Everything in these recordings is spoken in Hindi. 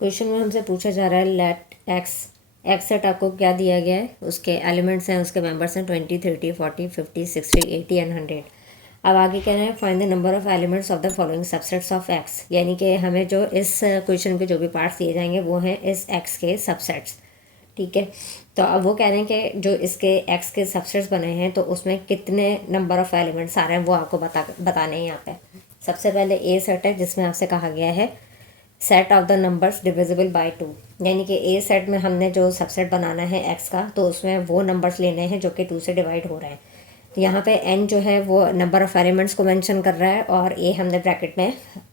क्वेश्चन में हमसे पूछा जा रहा है लेट एक्स सेट आपको क्या दिया गया है, उसके एलिमेंट्स हैं, उसके मेंबर्स हैं 20, 30, 40, 50, 60, 80 एंड 100। अब आगे कहना है find the number of elements of the following subsets of x, यानी कि हमें जो इस क्वेश्चन के जो भी पार्ट्स दिए जाएंगे वो हैं इस एक्स के सबसेट्स। ठीक है, तो अब वो कह रहे हैं कि जो इसके एक्स के सबसेट्स बने हैं तो उसमें कितने नंबर ऑफ एलिमेंट्स आ रहे हैं वो आपको बताने हैं यहाँ पे। सबसे पहले ए सेट है जिसमें आपसे कहा गया है set of the numbers divisible by 2, यानी कि ए सेट में हमने जो सबसेट बनाना है एक्स का तो उसमें वो नंबर्स लेने हैं जो कि 2 से डिवाइड हो रहे हैं। तो यहाँ पे एन जो है वो नंबर ऑफ एलिमेंट्स को मेंशन कर रहा है और ए हमने ब्रैकेट में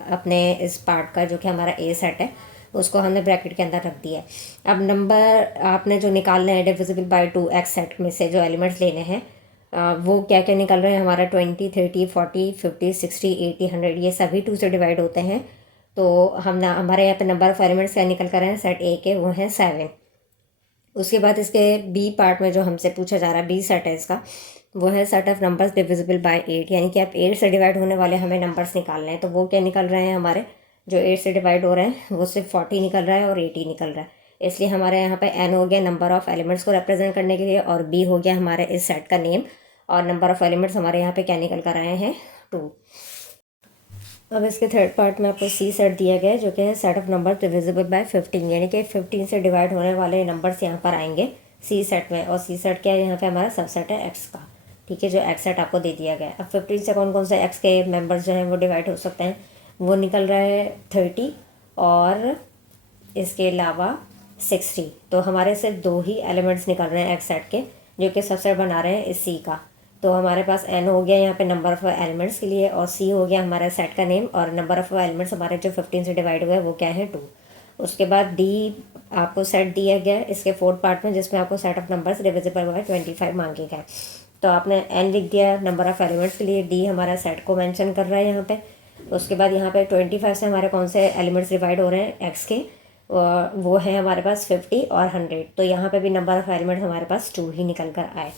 अपने इस पार्ट का जो कि हमारा ए सेट है उसको हमने ब्रैकेट के अंदर रख दिया है। अब नंबर आपने जो निकालने हैं डिविजिबल बाय 2 एक्स सेट में से जो एलिमेंट्स लेने हैं वो क्या क्या निकल रहे हैं हमारा 20, 30, 40, 50, 60, 80, 100, ये सभी 2 से डिवाइड होते हैं। तो हम ना हमारे यहाँ पे नंबर ऑफ एलिमेंट्स क्या निकल कर हैं सेट ए के, वो हैं 7। उसके बाद इसके बी पार्ट में जो हमसे पूछा जा रहा है बी सेट है इसका, वो है set of numbers divisible by 8, यानी कि आप 8 से डिवाइड होने वाले हमें नंबर्स निकालने हैं। तो वो क्या निकल रहे हैं हमारे जो 8 से डिवाइड हो रहे हैं वो सिर्फ 40 निकल रहा है और 80 निकल रहा है। इसलिए हमारे यहाँ पे एन हो गया नंबर ऑफ एलिमेंट्स को रिप्रेजेंट करने के लिए और बी हो गया हमारे इस सेट का नेम, और नंबर ऑफ एलिमेंट्स हमारे यहाँ पे क्या निकल कर आए हैं 2। अब इसके थर्ड पार्ट में आपको सी सेट दिया गया है जो कि है set of number divisible by 15, यानी कि 15 से डिवाइड होने वाले नंबर्स यहाँ पर आएंगे सी सेट में। और सी सेट क्या है यहाँ पे हमारा सबसेट है एक्स का। ठीक है, जो एक्स सेट आपको दे दिया गया है। अब 15 से कौन कौन से एक्स के मेंबर्स जो हैं वो डिवाइड हो सकते हैं, वो निकल रहा है 30 और इसके अलावा 60। तो हमारे सिर्फ 2 ही एलिमेंट्स निकल रहे हैं एक्स सेट के जो कि सबसेट बना रहे हैं इस सी का। तो हमारे पास एन हो गया यहाँ पे नंबर ऑफ एलिमेंट्स के लिए और सी हो गया हमारा सेट का नेम, और नंबर ऑफ एलिमेंट्स हमारे जो 15 से डिवाइड हुए हैं वो क्या है 2। उसके बाद डी आपको सेट दिया गया है इसके फोर्थ पार्ट में जिसमें आपको set of numbers divisible by 25 मांगे गए। तो आपने एन लिख दिया नंबर ऑफ एलिमेंट्स के लिए, डी हमारा सेट को मेंशन कर रहा है यहाँ पे। उसके बाद यहाँ पे 25 से हमारे कौन से एलिमेंट्स डिवाइड हो रहे हैं एक्स के, वो है हमारे पास 50 और 100। तो यहाँ पे भी नंबर ऑफ एलिमेंट्स हमारे पास 2 ही निकल कर आए।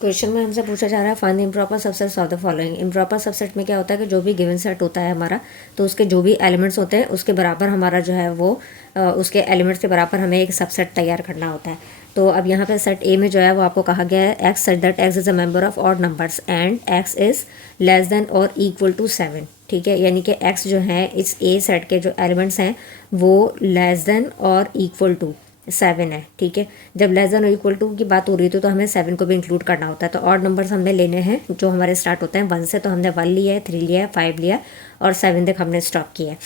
क्वेश्चन में हमसे पूछा जा रहा है find improper subsets of the following. Improper subset में क्या होता है कि जो भी गिवन सेट होता है हमारा तो उसके जो भी एलिमेंट्स होते हैं उसके बराबर हमारा जो है वो उसके एलिमेंट्स के बराबर हमें एक सबसेट तैयार करना होता है। तो अब यहाँ पे सेट ए में जो है वो आपको कहा गया है x set that x is a member of odd numbers and x is less than और इक्वल टू 7। ठीक है, यानी कि एक्स जो है इस ए सेट के जो एलिमेंट्स हैं वो लेस देन और इक्वल टू 7 है। ठीक है, जब लेस देन और इक्वल टू की बात हो रही थी तो हमें 7 को भी इंक्लूड करना होता है। तो ऑड नंबर्स हमने लेने हैं जो हमारे स्टार्ट होते हैं 1 से, तो हमने 1 लिया है, 3 लिया है, 5 लिया है और 7 तक हमने स्टॉप किया है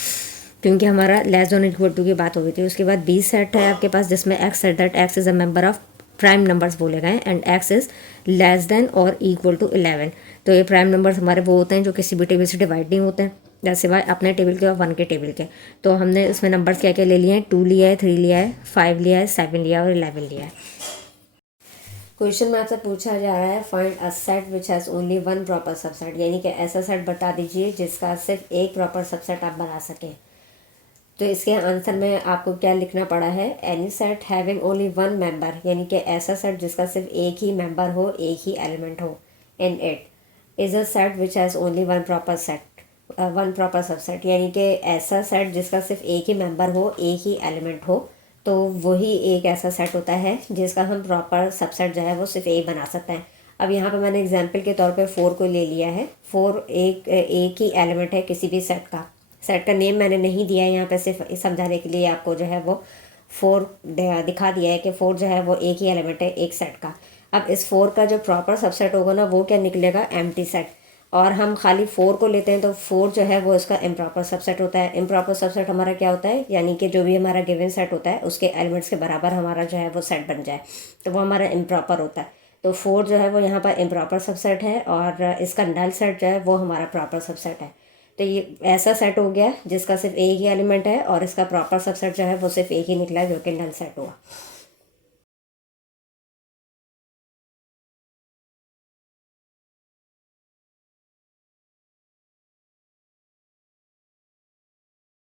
क्योंकि हमारा लेस देन इक्वल टू की बात हो रही थी। उसके बाद बी सेट है आपके पास जिसमें x set that x is a member of prime numbers बोले गए and x is less than और इक्वल टू 11। तो ये प्राइम नंबर्स हमारे वो होते हैं जो किसी भी टेबल से डिवाइड नहीं होते हैं सिवाय अपने टेबल के और 1 के टेबल के। तो हमने इसमें नंबर्स क्या क्या ले लिए हैं, 2 लिया है, 3 लिया है, 5 लिया है, 7 लिया है और 11 लिया है। क्वेश्चन में आपसे पूछा जा रहा है find a set which has only 1 proper subset, यानी कि ऐसा सेट बता दीजिए जिसका सिर्फ एक प्रॉपर सबसेट आप बना सकें। तो इसके आंसर में आपको क्या लिखना पड़ा है, any set having only 1 member, यानी कि ऐसा सेट जिसका सिर्फ एक ही मेंबर हो, एक ही एलिमेंट हो in it, is a set which has only 1 proper set 1 proper subset, यानी कि ऐसा सेट जिसका सिर्फ एक ही मेंबर हो, एक ही एलिमेंट हो, तो वही एक ऐसा सेट होता है जिसका हम प्रॉपर सबसेट जो है वो सिर्फ एक बना सकते हैं। अब यहाँ पे मैंने एग्जांपल के तौर पे 4 को ले लिया है। 4 एक ही एलिमेंट है किसी भी सेट का। सेट का नेम मैंने नहीं दिया है यहाँ पे, सिर्फ समझाने के लिए आपको जो है वो 4 दिखा दिया है कि 4 जो है वो एक ही एलिमेंट है एक सेट का। अब इस 4 का जो प्रॉपर सबसेट होगा ना वो क्या निकलेगा, एम्प्टी सेट। और हम खाली 4 को लेते हैं तो 4 जो है वो इसका इम्प्रॉपर सबसेट होता है। इम्प्रॉपर सबसेट हमारा क्या होता है, यानी कि जो भी हमारा गिवन सेट होता है उसके एलिमेंट्स के बराबर हमारा जो है वो सेट बन जाए, तो वो हमारा इम्प्रॉपर होता है। तो 4 जो है वो यहाँ पर इम्प्रॉपर सबसेट है और इसका नल सेट जो है वो हमारा प्रॉपर सबसेट है। तो ये ऐसा सेट हो गया जिसका सिर्फ एक ही एलिमेंट है और इसका प्रॉपर सबसेट जो है वो सिर्फ एक ही निकला जो कि नल सेट हुआ।